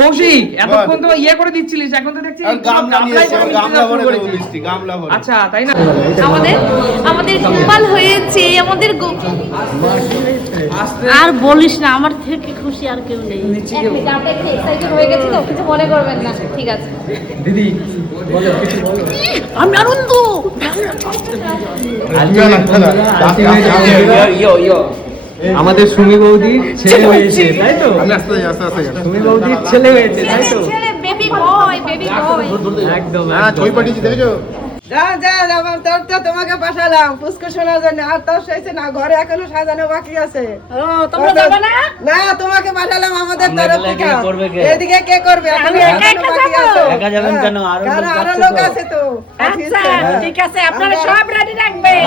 কৌশিক এতক্ষণ তো ইয়ে করে দিচ্ছিলিস, এখন তো দেখছি আচ্ছা তাই না? আমাদের গোপাল হয়েছে, আমাদের আর বলিস না, আমার থেকে খুশি আর কেউ নেই। আমরা একটু এক্সাইটেড হয়ে গেছি তো, কিছু মনে করবেন না, ঠিক আছে দিদি বলো কিছু বলো। আমি আনন্দ। আমাদের সুমি বৌদির ছেলে হয়েছে তাই তো? সুমি বৌদির ছেলে হয়েছে তাই তো? বেবি বয়, বেবি বয় একদম ছবি পাঠিয়েছি দেখেছো? যা যা আমার তোর তো তোমাকে পাঠালাম পুষ্কর শোনার জন্য, আর তোর শেষে না, ঘরে এখনো সাজানো বাকি আছে। ও তোমরা যাবে না? না তোমাকে পাঠালাম আমাদের তরফ থেকে। এদিকে কে করবে? এখনো সাজানো বাকি আছে। একা যাবেন কেন? আরো লোক আছে তো। আচ্ছা ঠিক আছে, আপনারা সব রেডি রাখবেন।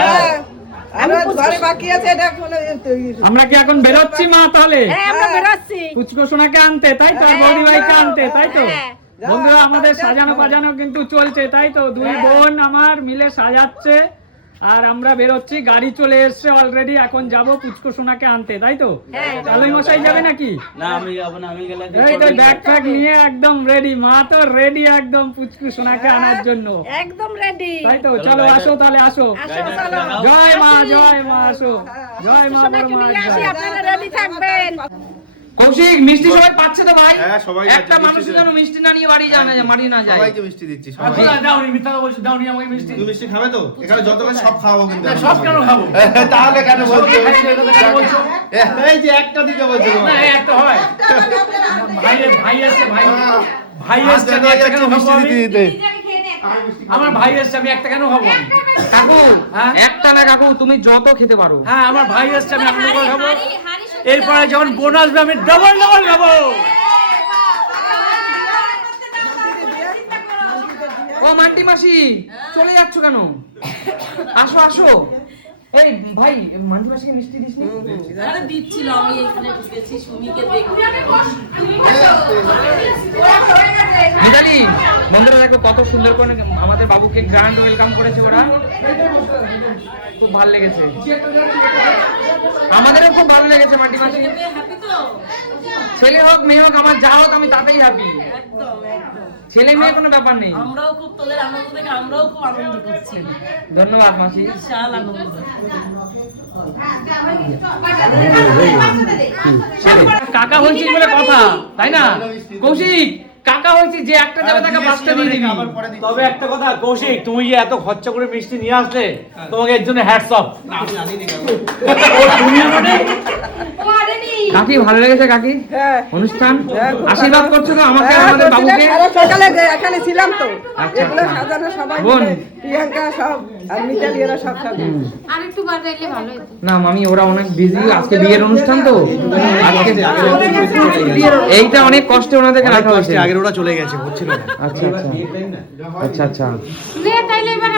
আরো ঘরে বাকি আছে, এটা কোনো আমরা কি এখন বেরোচ্ছি মা তাহলে? হ্যাঁ আমরা বেরোচ্ছি। পুচকো সোনাকে আনতে তাই তো? বৌদি ভাইকে আনতে তাই তো? বন্ধুরা আমাদের সাজানো বাজানো কিন্তু চলছে তাই তো? দুই বোন আমার মিলে সাজাচ্ছে আর আমরা বেরোচ্ছি, গাড়ি চলে এসছে অলরেডি, এখন যাব পুচকো সোনাকে আনতে তাই তো? কালুই মশাই যাবে নাকি? না আমি যাব না, আমি গেলে এই তো ব্যাগ ফ্যাগ নিয়ে একদম রেডি, মা তো রেডি একদম পুচকু সোনাকে আনার জন্য একদম রেডি তাই তো? চলো আসো তাহলে আসো। জয় মা আসো। জয় মা বড় মা জয়। আপনারা রেডি থাকবেন। কৌশিক মিষ্টি সবাই পাচ্ছে তো ভাই? হ্যাঁ, সবাই একটা মানুষ যেন মিষ্টি না নিয়ে বাড়ি যায় না, বাড়ি না যায়। সবাইকে মিষ্টি দিচ্ছি, সবাই। দাওনি মিথ্যা বলছো, দাওনি আমাকে মিষ্টি। তুমি মিষ্টি খাবে তো? এখানে যত আছে সব খাওয়াবো কিন্তু। সব কেন খাবো? তাহলে কেন বলছো? বলছো এই যে একটা দিতে বলছো। না একটা হয়। ভাই এসছে ভাই এসছে আমি একটা কেন খাবো আমি? আমার ভাই এসছে আমি একটা কেন খাবো আমি? কাকু একটা না কাকু, তুমি যত খেতে পারো। হ্যাঁ আমার ভাই এসছে আমি একটা করে খাবো, এরপরে যখন বোন আসবে আমি ডবল খাবো। ও মান্টি মাসি চলে যাচ্ছ কেন? আসো আসো। এই ভাই মান্টি মাসিকে মিষ্টি দিসনি? আরে দিচ্ছিল, আমি এখানে ঢুকেছি সুমিকে দেখি। মিতালি বন্ধুরা দেখো কত সুন্দর করে আমাদের বাবুকে গ্র্যান্ড ওয়েলকাম করেছে ওরা, খুব ভালো লেগেছে, আমাদেরও খুব ভালো লেগেছে। মান্টি মাসি হ্যাপি তো? ছেলে হোক মেয়ে হোক আমার যা হোক আমি তাতেই হ্যাপি, একদম একদম। ছেলে মেয়ে কোনো ব্যাপার নেই। আমরাও খুব তোদের আনন্দ দেখে আমরাও খুব আনন্দ করছি, ধন্যবাদ মাসি, বিশাল আনন্দ। কাকা হয়েছিস বলে কথা তাই না কৌশিক? কাকা হয়েছি যে একটা যাবে তাকে পাঁচটা দিয়ে দিবি। তবে একটা কথা কৌশিক, তুমি যে এত খরচা করে মিষ্টি নিয়ে আসলে তোমাকে এর জন্য হ্যাটস অফ। কাকি ভালো লেগেছে কাকি অনুষ্ঠান? আশীর্বাদ করছো তো আমাকে আমাদের বাবুকে? সকালে এখানে ছিলাম তো, আচ্ছা, এগুলো আচ্ছা। সাজানো সবাই বোন। মিলে, প্রিয়াঙ্কা সব আর মিতালি এরা সব সাজানো। আরেকটু বাড়াইলে ভালো হতো। না মামি ওরা অনেক বিজি, আজকে বিয়ের অনুষ্ঠান তো আজকে এইটা অনেক কষ্টে ওনাদেরকে রাখা হয়েছে। আগের ওরা চলে গেছে, হচ্ছিল না। আচ্ছা আচ্ছা আচ্ছা আচ্ছা তাইলে এবার